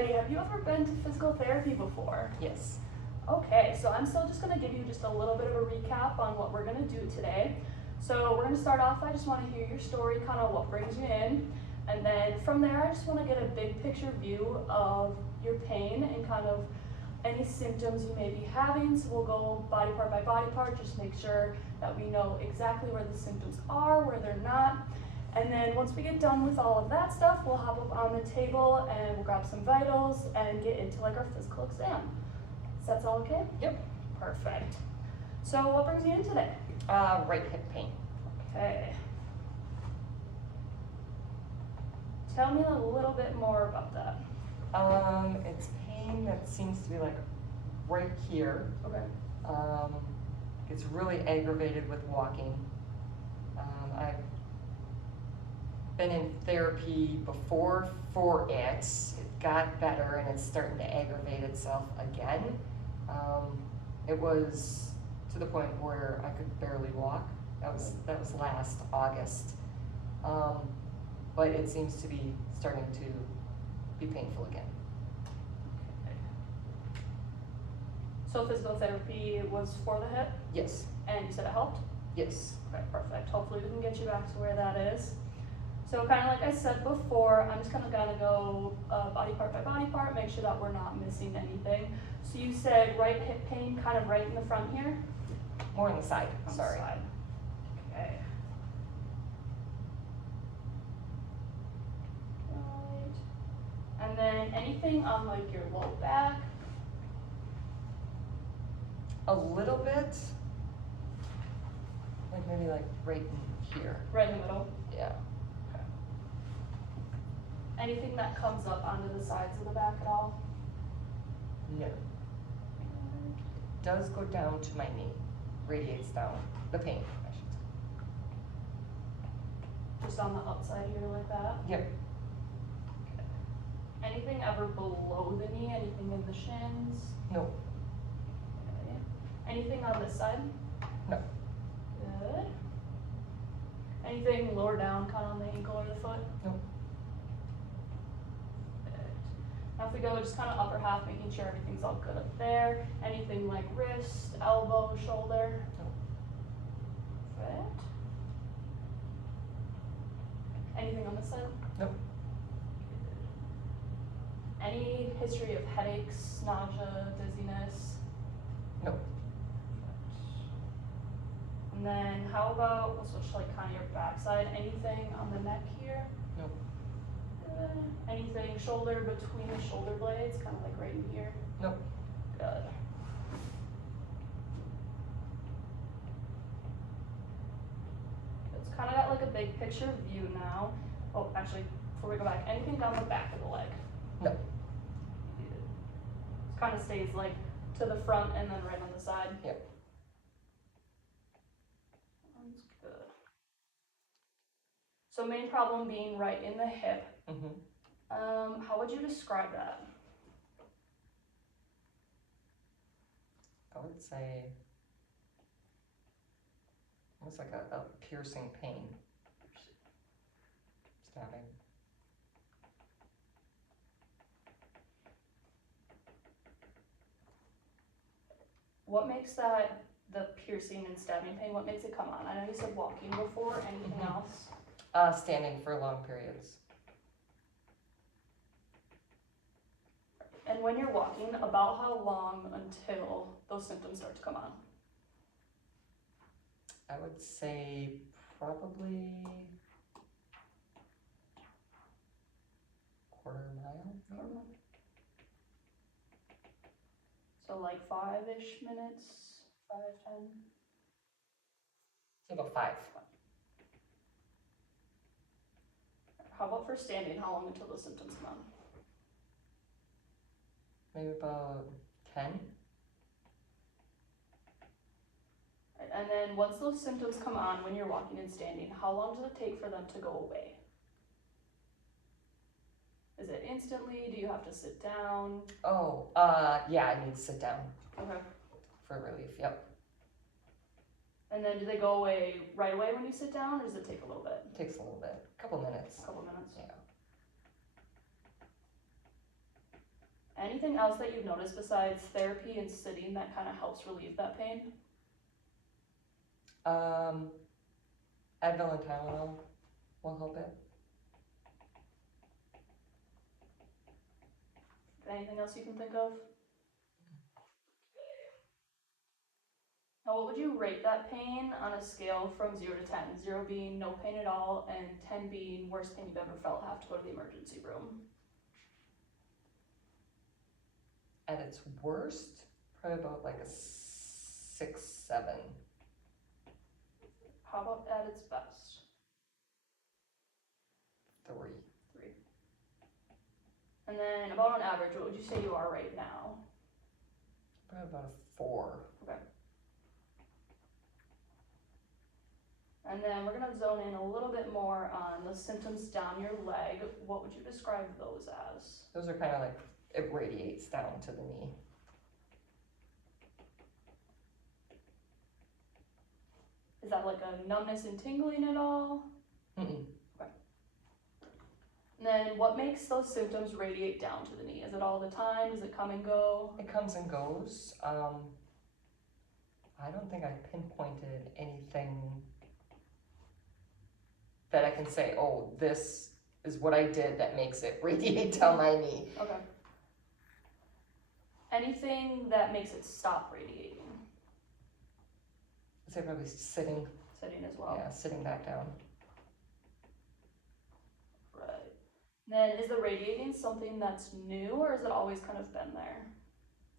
Alrighty, have you ever been to physical therapy before? Yes. Okay, so I'm still just gonna give you just a little bit of a recap on what we're gonna do today. So we're gonna start off, I just wanna hear your story, kind of what brings you in. And then from there, I just wanna get a big picture view of your pain and kind of any symptoms you may be having. So we'll go body part by body part, just make sure that we know exactly where the symptoms are, where they're not. And then once we get done with all of that stuff, we'll hop up on the table and we'll grab some vitals and get into like our physical exam. So that's all okay? Yep. Perfect. So what brings you in today? Right hip pain. Okay. Tell me a little bit more about that. It's pain that seems to be like right here. Okay. Gets really aggravated with walking. I've been in therapy before for it. It got better and it's starting to aggravate itself again. It was to the point where I could barely walk. That was last August. But it seems to be starting to be painful again. Okay. So physical therapy was for the hip, Yes. and you said it helped? Yes. Okay, perfect. Hopefully we can get you back to where that is. So kind of like I said before, I'm just kind of gonna go body part by body part, make sure that we're not missing anything. So you said right hip pain, kind of right in the front here? More on the side, On the sorry. side. Okay. Right. And then anything on like your low back? A little bit. Like maybe like right in here. Right in the middle? Yeah. Okay. Anything that comes up onto the sides of the back at all? No. Does go down to my knee. Radiates down. The pain, I should say. Just on the outside here like that? Yep. Okay. Anything ever below the knee? Anything in the shins? No. Okay. Anything on this side? No. Good. Anything lower down, kind of on the ankle or the foot? No. Perfect. Now if we go just kind of upper half, making sure everything's all good up there. Anything like wrist, elbow, shoulder? No. Perfect. Anything on this side? No. Any history of headaches, nausea, dizziness? No. And then how about, we'll switch to like kind of your backside, anything on the neck here? No. Good. Anything shoulder between the shoulder blades, kind of like right in here? No. Good. It's kind of got like a big picture view now. Oh, actually, before we go back, anything down the back of the leg? No. It kind of stays like to the front and then right on the side? Yep. That's good. So main problem being right in the hip. Mm-hmm. How would you describe that? I would say almost like a piercing pain. Stabbing. What makes that the piercing and stabbing pain? What makes it come on? I know you said walking before. Anything Mhm. else? Standing for long periods. And when you're walking, about how long until those symptoms start to come on? I would say probably quarter mile. Maybe? So like 5-ish minutes, 5, 10? Say about 5. How about for standing? How long until those symptoms come on? Maybe about 10. Right, and then once those symptoms come on when you're walking and standing, how long does it take for them to go away? Is it instantly? Do you have to sit down? Oh, yeah, I need to sit down Okay. for relief. Yep. And then do they go away right away when you sit down, or does it take a little bit? It takes a little bit, a couple minutes. A couple minutes? Yeah. Anything else that you've noticed besides therapy and sitting that kind of helps relieve that pain? Advil and Tylenol will help it. Anything else you can think of? Now, what would you rate that pain on a scale from 0 to 10? 0 being no pain at all, and 10 being worst pain you've ever felt, have to go to the emergency room. At its worst, probably about like a 6, 7. How about at its best? 3. 3. And then about on average, what would you say you are right now? Probably about a 4. Okay. And then we're gonna zone in a little bit more on the symptoms down your leg. What would you describe those as? Those are kind of like, it radiates down to the knee. Is that like a numbness and tingling at all? Mm-mm. And then what makes those symptoms radiate down to the knee? Is it all the time? Does it come and go? It comes and goes. I don't think I pinpointed anything that I can say, oh, this is what I did that makes it radiate down my knee. Okay. Anything that makes it stop radiating? I'd say probably sitting, Sitting as well. yeah, sitting back down. Right. Then is the radiating something that's new, or has it always kind of been there?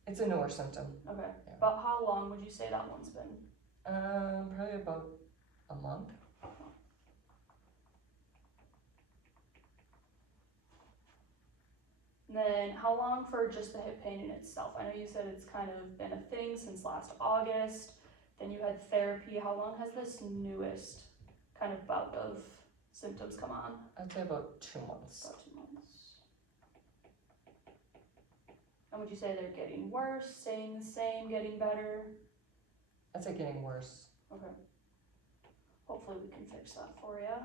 It's a newer symptom. Okay. Yeah. About how long would you say that one's been? Probably about a month. And then how long for just the hip pain in itself? I know you said it's kind of been a thing since last August. Then you had therapy. How long has this newest kind of bout of symptoms come on? I'd say about 2 months. About 2 months. And would you say they're getting worse, staying the same, getting better? I'd say getting worse. Okay. Hopefully we can fix that for you.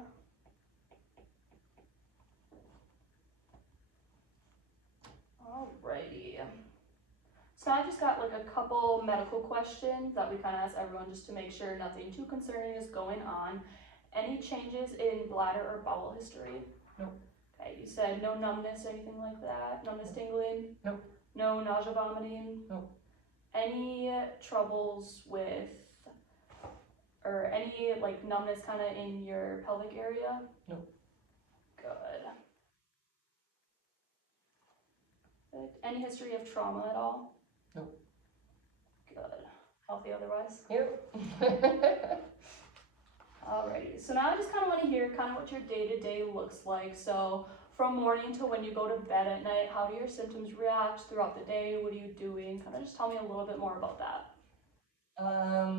Alrighty. So I just got like a couple medical questions that we kind of ask everyone just to make sure nothing too concerning is going on. Any changes in bladder or bowel history? No. Okay, you said no numbness, anything like that? Numbness, tingling? No. No nausea, vomiting? No. Any troubles with, or any like numbness kind of in your pelvic area? No. Good. Perfect. Any history of trauma at all? No. Good. Healthy otherwise? Yep. Alrighty, so now I just kind of want to hear kind of what your day-to-day looks like. So from morning to when you go to bed at night, how do your symptoms react throughout the day? What are you doing? Kind of just tell me a little bit more about that.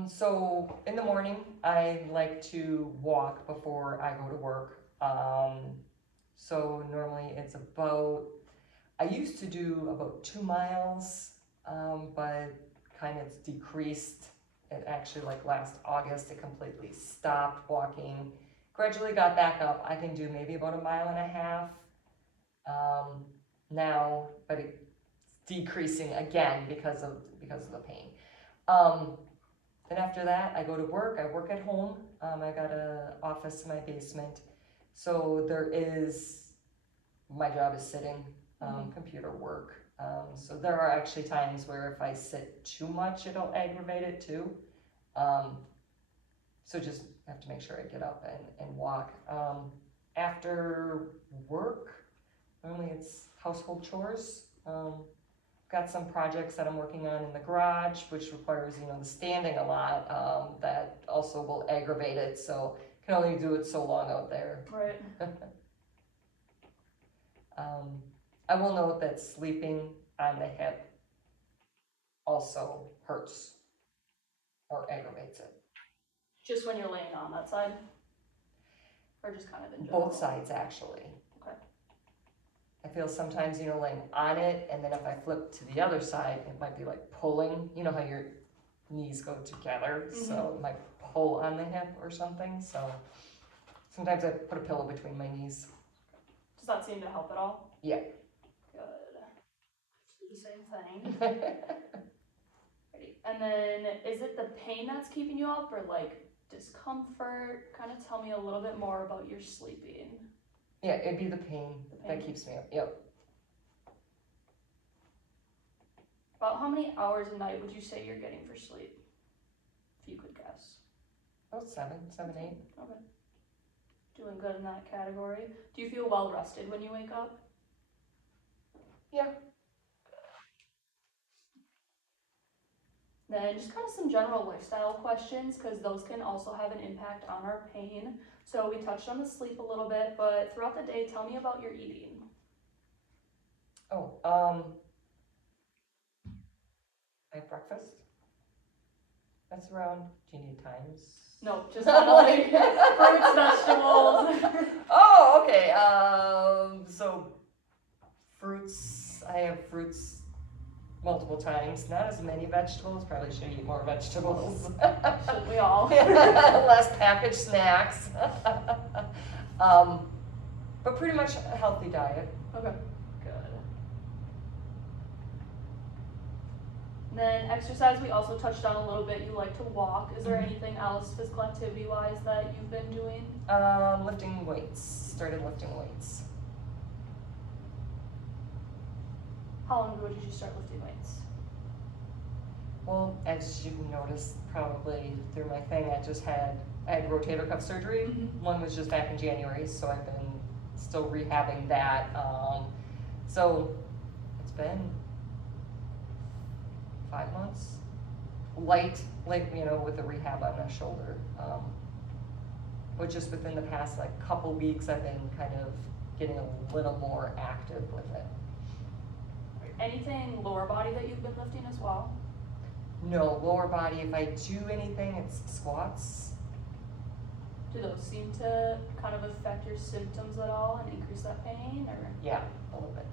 So in the morning, I like to walk before I go to work. So normally it's about, I used to do about 2 miles, but kind of decreased. It actually, like last August, it completely stopped walking. Gradually got back up. I can do maybe about 1.5 miles now, but it's decreasing again because of the pain. Then after that, I go to work. I work at home. I got an office in my basement, so my job is sitting, computer work. So there are actually times where if I sit too much, it'll aggravate it too. So just have to make sure I get up and walk. After work, normally it's household chores. Got some projects that I'm working on in the garage, which requires, the standing a lot, that also will aggravate it. So can only do it so long out there. Right. I will note that sleeping on the hip also hurts or aggravates it. Just when you're laying on that side? Or just kind of in general? Both sides, actually. Okay. I feel sometimes, laying on it, and then if I flip to the other side, it might be like pulling. You know how your knees go together? So it might pull on the hip or something. So sometimes I put a pillow between my knees. Does that seem to help at all? Yeah. Good. the same thing. Alrighty. And then, is it the pain that's keeping you up, or like discomfort? Kind of tell me a little bit more about your sleeping. Yeah, it'd be the pain The that pain. keeps me up. Yep. About how many hours a night would you say you're getting for sleep? If you could guess. About 7, 8. Okay. Doing good in that category. Do you feel well rested when you wake up? Yeah. Then just kind of some general lifestyle questions, because those can also have an impact on our pain. So we touched on the sleep a little bit, but throughout the day, tell me about your eating. Oh, I have breakfast. That's around, do you need times? No, just kind of like fruits, vegetables. Oh, okay. So fruits, I have fruits multiple times. Not as many vegetables. Probably should eat more vegetables. Should we all? Less packaged snacks. But pretty much a healthy diet. Okay, good. Then exercise, we also touched on a little bit. You like to walk. Is there anything else physical activity-wise that you've been doing? Lifting weights. Started lifting weights. How long ago did you start lifting weights? Well, as you noticed probably through my thing, I had rotator cuff surgery. Mhm. One was just back in January, so I've been still rehabbing that. So it's been 5 months. Light, with the rehab on my shoulder. But just within the past couple weeks, I've been kind of getting a little more active with it. Anything lower body that you've been lifting as well? No, lower body, if I do anything, it's squats. Do those seem to kind of affect your symptoms at all and increase that pain, or Yeah, a little bit.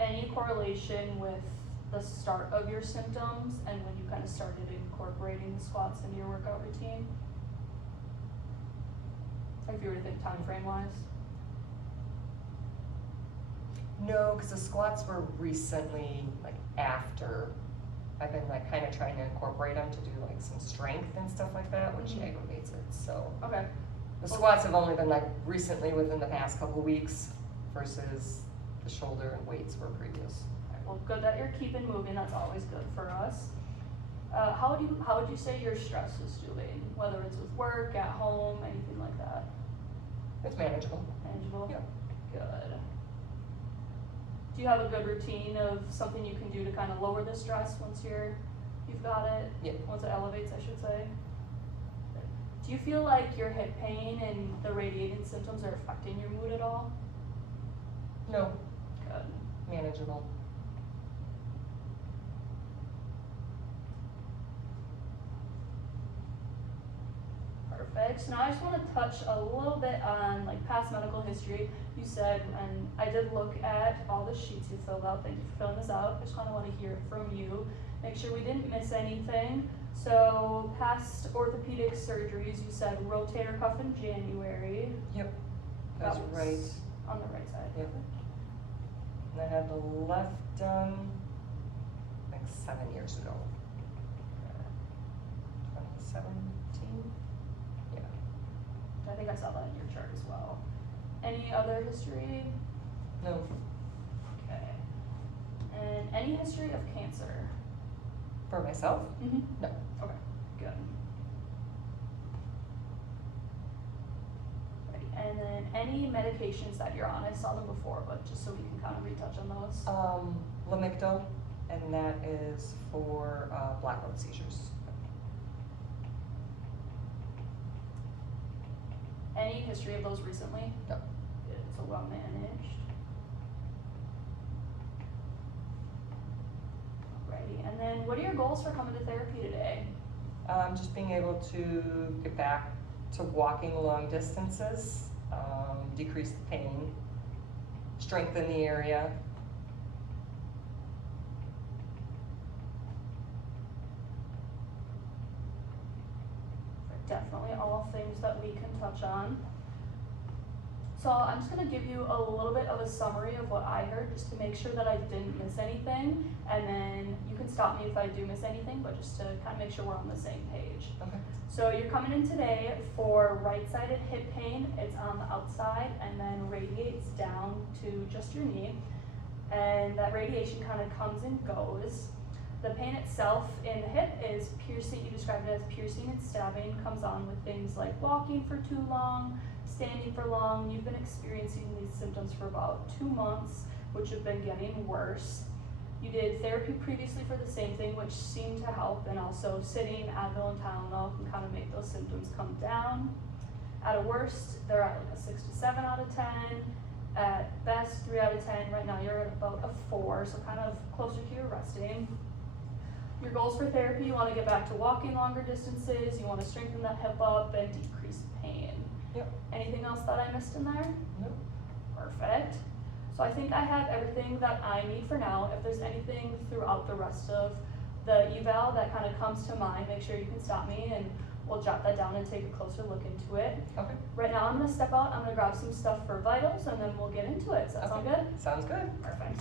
any correlation with the start of your symptoms and when you kind of started incorporating the squats into your workout routine? Like if you were to think time frame wise? No, because the squats were recently after. I've been kind of trying to incorporate them to do some strength and stuff like that, which Mhm. aggravates it. So Okay. the squats have only been recently within the past couple weeks versus the shoulder and weights were previous. Alright, well, good that you're keeping moving. That's always good for us. How would you say your stress is doing? Whether it's with work, at home, anything like that? It's manageable. Manageable? Yeah. Good. Do you have a good routine of something you can do to kind of lower the stress once you've got it? Yeah. Once it elevates, I should say. Do you feel like your hip pain and the radiating symptoms are affecting your mood at all? No, Good. manageable. Perfect. So now I just want to touch a little bit on past medical history. You said, and I did look at all the sheets you filled out. Thank you for filling this out. I just kind of want to hear it from you. Make sure we didn't miss anything. So past orthopedic surgeries, you said rotator cuff in January. Yep, that's That was right. On the right side. Yep. And I had the left done 7 years ago. 2017? Yeah. I think I saw that in your chart as well. Any other history? No. Okay. And any history of cancer? For myself? Mm-hmm. No. Okay, good. Right. And then any medications that you're on? I saw them before, but just so we can kind of retouch on those. Lamictal, and that is for blackout seizures. Any history of those recently? No. Good, so well managed. Alrighty, and then what are your goals for coming to therapy today? Just being able to get back to walking long distances, decrease the pain, strengthen the area. Definitely all things that we can touch on. So I'm just gonna give you a little bit of a summary of what I heard, just to make sure that I didn't miss anything, and then you can stop me if I do miss anything, but just to kind of make sure we're on the same page. Okay. So you're coming in today for right-sided hip pain. It's on the outside and then radiates down to just your knee, and that radiation kind of comes and goes. The pain itself in the hip is piercing. You described it as piercing and stabbing. Comes on with things like walking for too long, standing for long. You've been experiencing these symptoms for about 2 months, which have been getting worse. You did therapy previously for the same thing, which seemed to help, and also sitting, Advil, and Tylenol can kind of make those symptoms come down. At a worst, they're at like a 6 to 7 out of 10. At best, 3 out of 10. Right now, you're at about a 4, so kind of closer to your resting. Your goals for therapy: you want to get back to walking longer distances, you want to strengthen that hip up and decrease pain. Yep. Anything else that I missed in there? Nope. Perfect. So I think I have everything that I need for now. If there's anything throughout the rest of the eval that kind of comes to mind, make sure you can stop me and we'll jot that down and take a closer look into it. Okay. Right now I'm going to step out, I'm going to grab some stuff for vitals, and then we'll get into it. Does that sound good? Sounds good. Perfect.